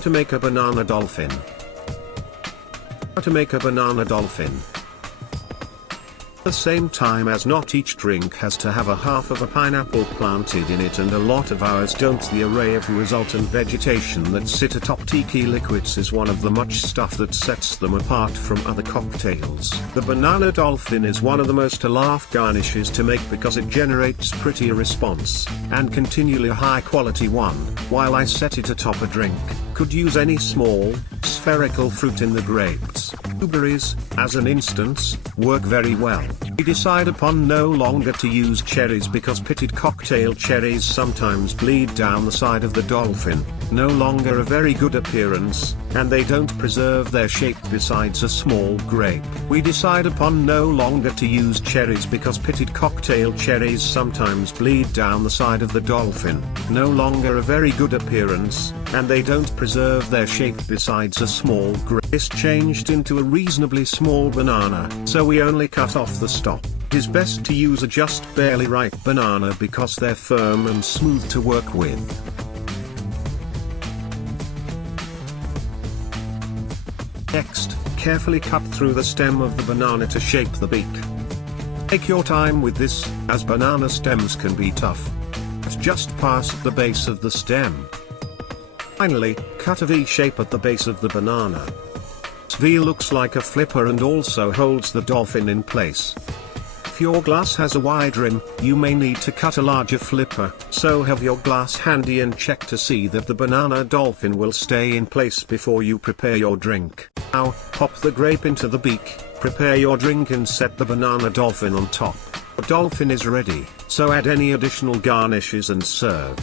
How to make a banana dolphin. How to make a banana dolphin. At the same time as not each drink has to have a half of a pineapple planted in it, and a lot of ours don't. The array of resultant vegetation that sit atop tiki liquids is one of the much stuff that sets them apart from other cocktails. The banana dolphin is one of the most atop garnishes to make because it generates pretty response, and continually a high quality one. While I set it atop a drink, could use any small, spherical fruit in the grapes. Blueberries, as an instance, work very well. We decide upon no longer to use cherries because pitted cocktail cherries sometimes bleed down the side of the dolphin, no longer a very good appearance, and they don't preserve their shape besides a small grape. We decide upon no longer to use cherries because pitted cocktail cherries sometimes bleed down the side of the dolphin, no longer a very good appearance, and they don't preserve their shape besides a small grape. This changed into a reasonably small banana, so we only cut off the stalk. It is best to use a just barely ripe banana because they're firm and smooth to work with. Next, carefully cut through the stem of the banana to shape the beak. Take your time with this, as banana stems can be tough. It's just past the base of the stem. Finally, cut a V shape at the base of the banana. This V looks like a flipper and also holds the dolphin in place. If your glass has a wide rim, you may need to cut a larger flipper, so have your glass handy and check to see that the banana dolphin will stay in place before you prepare your drink. Now, pop the grape into the beak, prepare your drink and set the banana dolphin on top. The dolphin is ready, so add any additional garnishes and serve.